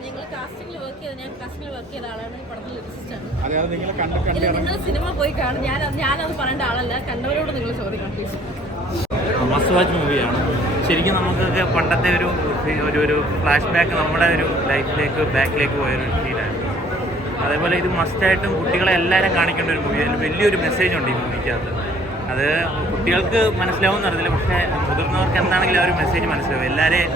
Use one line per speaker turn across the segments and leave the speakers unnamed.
ഞങ്ങൾ കാസ്റ്റിംഗിൽ വർക്ക് ചെയ്ത ഞാൻ കാസ്റ്റിംഗിൽ വർക്ക് ചെയ്ത ആളാണ് ഈ പടത്തിൽ ലിറിസിസ്റ്റ് ആണ്.
അതെ അത് നിങ്ങളെ കണ്ട് കണ്ട്
ഇത് നിങ്ങൾ സിനിമ പോയി കാണും. ഞാൻ ഞാനത് പറയേണ്ട ആളല്ല. കണ്ടവരോട് നിങ്ങൾ ചോദിക്കണം പ്ലീസ്
മസ്റ്റ് വാച്ച് മൂവിയാണ് ശരിക്കും നമുക്കൊക്കെ പണ്ടത്തെ ഒരു ഒരു ഒരു ഫ്ലാഷ് ബാക്ക് നമ്മുടെ ഒരു ലൈഫിലേക്ക് ബാക്കിലേക്ക് പോയൊരു ഫീലായിരുന്നു അതേപോലെ ഇത് മസ്റ്റായിട്ടും കുട്ടികളെ എല്ലാവരും കാണിക്കേണ്ട ഒരു മൂവി അതിൽ വലിയൊരു മെസ്സേജ് ഉണ്ട് ഈ മൂവിക്കകത്ത് അത് കുട്ടികൾക്ക് മനസ്സിലാവും എന്നറിയില്ല പക്ഷേ മുതിർന്നവർക്ക് എന്താണെങ്കിലും ആ ഒരു മെസ്സേജ് മനസ്സിലാവും. എല്ലാവരെയും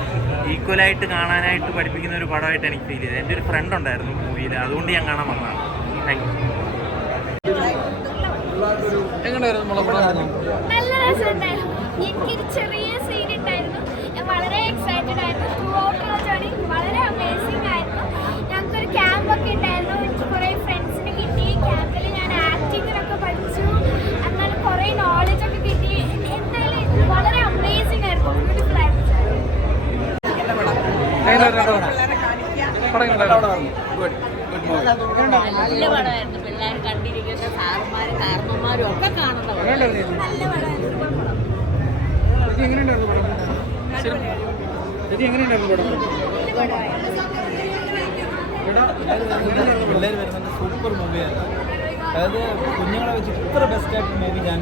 ഈക്വലായിട്ട് കാണാനായിട്ട് പഠിപ്പിക്കുന്ന ഒരു പടമായിട്ട് എനിക്ക് ഫീൽ ചെയ്തത്. എന്റെ ഒരു ഫ്രണ്ട് ഉണ്ടായിരുന്നു മൂവിയിൽ അതുകൊണ്ട് ഞാൻ കാണാൻ വന്നതാണ്. താങ്ക് യു
എങ്ങനെയായിരുന്നു
എനിക്കൊരു ചെറിയ
നല്ല പടമായിരുന്നു. പിള്ളേർ കണ്ടിരിക്കുന്ന സാറുമാരും കാരണന്മാരും ഒക്കെ കാണുന്ന
നല്ല
പിള്ളേർ വരുന്നത് സൂപ്പർ മൂവിയാണ് അതായത് കുഞ്ഞുങ്ങളെ വെച്ച് ഇത്ര ബെസ്റ്റായിട്ട് മൂവി ഞാൻ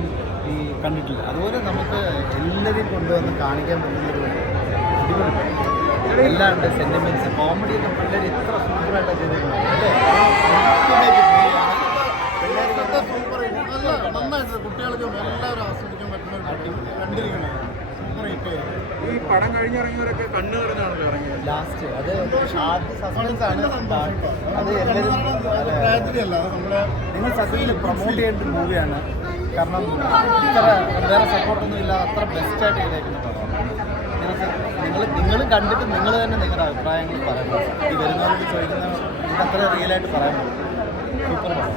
ഈ കണ്ടിട്ടില്ല. അതുപോലെ നമുക്ക് എല്ലാവരെയും കൊണ്ടുവന്ന് കാണിക്കാൻ പറ്റുന്ന ഒരു അടിപൊളി. എല്ലാം ഉണ്ട് സെന്റിമെന്റ്സ് കോമഡി ഒക്കെ പിള്ളേർ ഇത്ര
സൂപ്പറായിട്ടാണ് നന്നായിട്ട് കുട്ടികൾക്കും എല്ലാവരും ആസ്വദിക്കാൻ പറ്റുന്ന ഒരു പട്ടി കണ്ടിരിക്കണം.
ഈ പടം കഴിഞ്ഞിറങ്ങിയവരൊക്കെ കണ്ണു നിറഞ്ഞാണല്ലോ ഇറങ്ങിയത്.
ലാസ്റ്റ് അത് ആദ്യ സസ്പെൻസ് ആണ്. അത് നിങ്ങൾ സത്യത്തിൽ പ്രൊമോട്ട് ചെയ്യേണ്ട മൂവിയാണ് കാരണം ഇത്ര വേറെ സപ്പോർട്ടൊന്നും ഇല്ലാതെ അത്ര ബെസ്റ്റായിട്ട് ചെയ്തേക്കുന്ന നിങ്ങൾക്ക് നിങ്ങൾ നിങ്ങൾ കണ്ടിട്ട് നിങ്ങൾ തന്നെ നിങ്ങളുടെ അഭിപ്രായങ്ങൾ പറയണം ഈ വരുന്നവർക്ക് ചോദിക്കുന്ന അത്ര റിയലായിട്ട് പറയാൻ പറ്റും. സൂപ്പർ പടം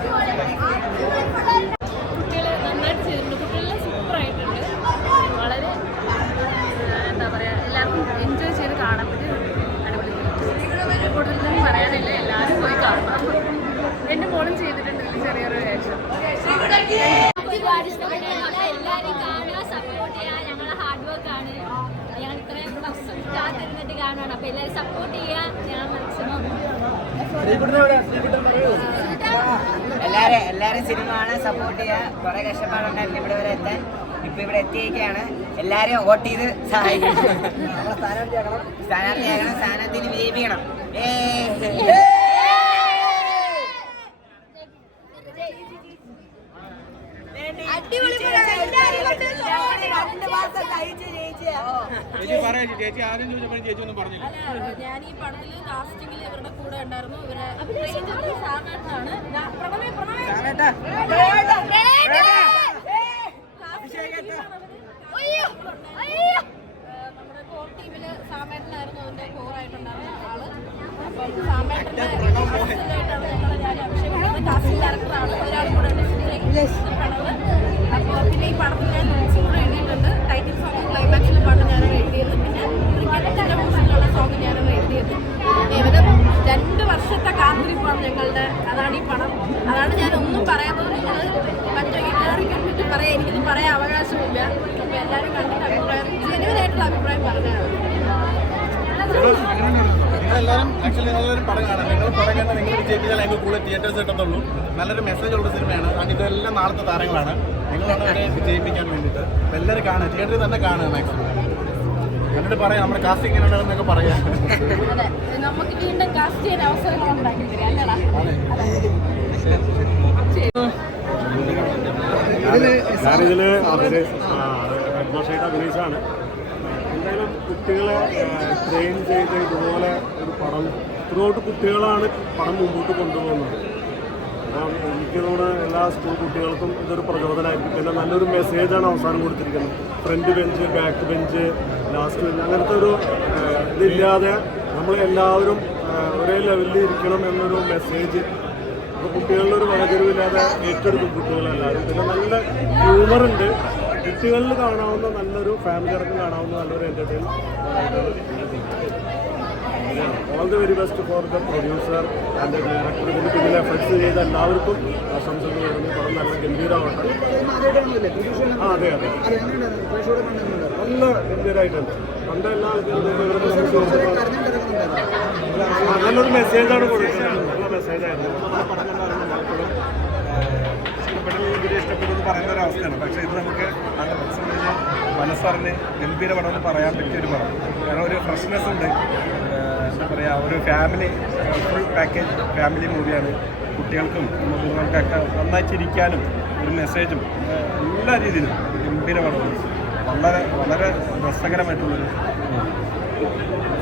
കുട്ടികൾ നന്നായിട്ട് ചെയ്തിട്ടുണ്ട് കുട്ടികളെല്ലാം സൂപ്പർ ആയിട്ടുണ്ട് വളരെ ആ, എന്താ പറയുക എല്ലാവർക്കും എൻജോയ് ചെയ്ത് കാണാൻ പറ്റിയ അടിപൊളി film. കൂടുതലൊന്നും പറയാനില്ല എല്ലാവരും പോയി കാണണം എന്റെ മോളും ചെയ്തിട്ടുണ്ട് ഇതിൽ ചെറിയൊരു വേഷം
ഒരുപാട് ഇഷ്ടപ്പെട്ടു എല്ലാവരും കാണുക സപ്പോർട്ട് ചെയ്യുക ഞങ്ങളുടെ ഹാർഡ് വർക്ക് ആണ് ഞങ്ങൾ ഇത്രയും വർഷം കാത്തിരുന്നിട്ട് അപ്പൊ എല്ലാവരും സപ്പോർട്ട് ചെയ്യുക ഞാൻ മാക്സിമം
എല്ലാരും എല്ലാരും സിനിമ കാണാൻ സപ്പോർട്ട് ചെയ്യുക കുറെ കഷ്ടപ്പാടുണ്ടായിരുന്നു ഇവിടെ വരെ എത്താൻ. ഇപ്പൊ ഇവിടെ എത്തിയേക്കാണ് എല്ലാരെയും വോട്ട് ചെയ്ത് സഹായിക്കണം സ്ഥാനാർത്ഥിയാക്കണം. സ്ഥാനാർത്ഥിയാക്കണം സ്ഥാനാർത്ഥിനെ വിജയിപ്പിക്കണം. ഏയ്.
ചേച്ചി പറയാ ചേച്ചി ആദ്യം ചോദിച്ചപ്പോഴും ചേച്ചി ഒന്നും പറഞ്ഞില്ല.
ഞാൻ ഈ പടത്തിൽ കാസ്റ്റിംഗിൽ ഇവരുടെ കൂടെ ഉണ്ടായിരുന്നു. ഇവരെ പ്രണവേ പ്രണവേ. നമ്മുടെ കോർ ടീമിൽ സാമേട്ടനായിരുന്നു അതിന്റെ കോറായിട്ടുണ്ടായിരുന്ന ആൾ. അപ്പം സാമേട്ടന്റെ ആയിട്ടാണ് ഞങ്ങളെ ഞാൻ അഭിഷേകം കാസ്റ്റിംഗ് ഡയറക്ടറാണ് ഒരാൾ കൂടെ ഉണ്ട് പ്രണവ്. അപ്പോൾ പിന്നെ ഈ പടത്തിൽ ഞാൻ കൂടെ എഴുതിയിട്ടുണ്ട്. ടൈറ്റിൽ സോങ്ങും ക്ലൈമാക്സിലും പാട്ട് ഞാനാണ് എഴുതിയത് ഇവർ രണ്ട് വർഷത്തെ അതാണ് ഈ പണം അതാണ് ഞാൻ ഒന്നും പറയാൻ അവകാശമില്ല അഭിപ്രായം
കാണാം നിങ്ങൾ നല്ലൊരു മെസ്സേജ് ഉള്ള സിനിമയാണ് താരങ്ങളാണ്. വിജയിപ്പിക്കാൻ വേണ്ടിയിട്ട്. എല്ലാവരും കാണുക. തിയേറ്ററിൽ തന്നെ കാണുക മാക്സിമം എന്നിട്ട് പറയാം നമ്മുടെ കാസ്റ്റിംഗ് എങ്ങനെയുണ്ടെന്നൊക്കെ പറയാം.
നമുക്ക് വീണ്ടും കാസ്റ്റ് ചെയ്യാൻ അവസരങ്ങൾ ഉണ്ടാക്കി തരാം അല്ലടാ.
ഞാനിതിൽ ഹെഡ്മാഷായിട്ട് അഭിനയിച്ചാണ് എന്തായാലും കുട്ടികളെ ട്രെയിൻ ചെയ്ത് ഇതുപോലെ ഒരു പടം ത്രൂ ഔട്ട് കുട്ടികളാണ് പടം മുമ്പോട്ട് കൊണ്ടുപോകുന്നത്. അപ്പം എനിക്ക് തോന്നുന്നു എല്ലാ സ്കൂൾ കുട്ടികൾക്കും ഇതൊരു പ്രചോദനമായിരിക്കും. പിന്നെ നല്ലൊരു മെസ്സേജാണ് അവസാനം കൊടുത്തിരിക്കുന്നത്. Front bench back bench last അങ്ങനത്തെ ഒരു ഇതില്ലാതെ നമ്മൾ എല്ലാവരും ഒരേ ലെവലിൽ ഇരിക്കണം എന്നൊരു മെസ്സേജ് അപ്പോൾ കുട്ടികളിലൊരു ഒരു വകതിരിവില്ലാതെ ഏറ്റെടുക്കും കുട്ടികളെല്ലാവരും. പിന്നെ നല്ല ഹ്യൂമർ ഉണ്ട്. കുട്ടികളിൽ കാണാവുന്ന നല്ലൊരു ഫാമിലി അടക്കം കാണാവുന്ന നല്ലൊരു entertain the very best for the producer and director ഇതിന് പിന്നിൽ എഫക്ട്സ് ചെയ്ത എല്ലാവർക്കും ആശംസകൾ നേരുന്നു. പടം നല്ല ഗംഭീരമാവട്ടെ ആ അതെ അതെ. നല്ല ഗംഭീരമായിട്ടുണ്ട് പണ്ട് എല്ലാ ആൾക്കാരും
നല്ലൊരു മെസ്സേജാണ് കൊടുക്കുന്നത് നല്ല മെസ്സേജായിരുന്നു പറയുന്ന ഒരു അവസ്ഥയാണ്. പക്ഷേ ഇത് നമുക്ക് മനസ്സറിഞ്ഞ് ഗംഭീര പടം എന്ന് പറയാൻ പറ്റിയ ഒരു പടം. കാരണം ഒരു ഫ്രഷ്നെസ് ഉണ്ട്. ഒരു ഫാമിലി ഫുൾ പാക്കേജ് ഫാമിലി മൂവിയാണ് കുട്ടികൾക്കും മുതിർന്നവർക്കൊക്കെ നന്നായി ചിരിക്കാനും ഒരു മെസ്സേജും എല്ലാ രീതിയിലും ഗംഭീരമാണ് ഗംഭീര വളരെ വളരെ രസകരമായിട്ടുള്ളൊരു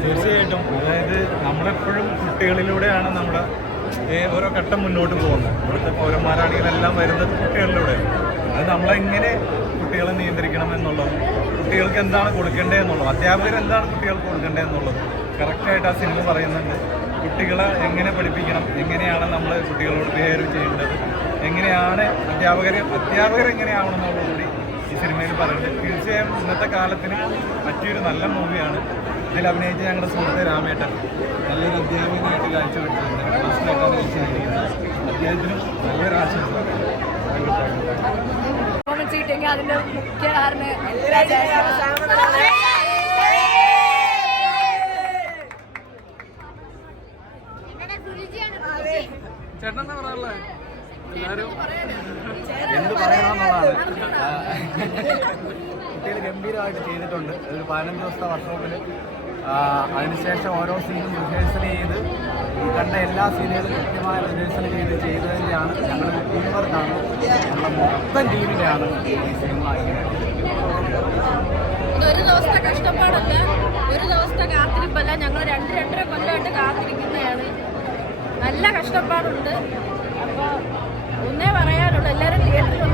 തീർച്ചയായിട്ടും. അതായത് നമ്മളെപ്പോഴും കുട്ടികളിലൂടെയാണ് നമ്മുടെ ഏ, ഓരോ ഘട്ടം മുന്നോട്ട് പോകുന്നത്. ഇവിടുത്തെ പൗരന്മാരാണെങ്കിലും എല്ലാം വരുന്നത് കുട്ടികളിലൂടെ. അത് നമ്മളെങ്ങനെ കുട്ടികളെ നിയന്ത്രിക്കണം എന്നുള്ളത് കുട്ടികൾക്ക് എന്താണ് കൊടുക്കേണ്ടത് എന്നുള്ളത് അധ്യാപകർ എന്താണ് കുട്ടികൾക്ക് കൊടുക്കേണ്ടത് എന്നുള്ളത് കറക്റ്റായിട്ട് ആ സിനിമ പറയുന്നുണ്ട്. കുട്ടികളെ എങ്ങനെ പഠിപ്പിക്കണം? എങ്ങനെയാണ് നമ്മൾ കുട്ടികളോട് ബിഹേവ് ചെയ്യേണ്ടത്? എങ്ങനെയാണ് അധ്യാപകർ അധ്യാപകർ എങ്ങനെയാവണം എന്നുള്ളത് കൂടി ഈ സിനിമയിൽ പറയുന്നത് തീർച്ചയായും ഇന്നത്തെ കാലത്തിന് പറ്റിയൊരു നല്ല മൂവിയാണ് ഇതിൽ അഭിനയിച്ച ഞങ്ങളുടെ സുഹൃത്ത് രാമേട്ടൻ നല്ലൊരു അധ്യാപകനായിട്ട് കാഴ്ചവെച്ചിട്ടുണ്ട്. കഴിച്ചിരിക്കുന്നത് അദ്ദേഹത്തിനും നല്ലൊരു ആശംസ
അതിന്റെ മുഖ്യ കാരണം ചേട്ടനും
ഞങ്ങളുടെ ഗുരുജിയാണ്
ചേട്ടൻ എന്താ പറയാനുള്ളത് എല്ലാവരും
എന്ത് പറയണമെന്നുള്ളതാണ് കുട്ടികൾ ഗംഭീരമായിട്ട് ചെയ്തിട്ടുണ്ട്. ഒരു പതിനഞ്ച് ദിവസത്തെ വർക്ക്ഷോപ്പിൽ അതിനുശേഷം ഓരോ സീനും റിഹേഴ്സൽ ചെയ്ത് കണ്ട എല്ലാ സീനുകളും കൃത്യമായ റിഹേഴ്സൽ ചെയ്ത് ചെയ്തതിന്റെയാണ് ഞങ്ങളുടെ ടീം വർക്കാണ് ഞങ്ങളുടെ മൊത്തം ടീമിന്റെയാണ് ഈ സിനിമ
ദിവസത്തെ കഷ്ടപ്പാടല്ല. ഒരു ദിവസത്തെ കാത്തിരിപ്പല്ല. ഞങ്ങൾ രണ്ട് രണ്ടര കൊല്ലമായിട്ട് കാത്തിരിക്കുന്നതാണ്. നല്ല കഷ്ടപ്പാടുണ്ട്. ഒന്നേ പറയാനുള്ളൂ. എല്ലാവരും തിയേറ്ററിൽ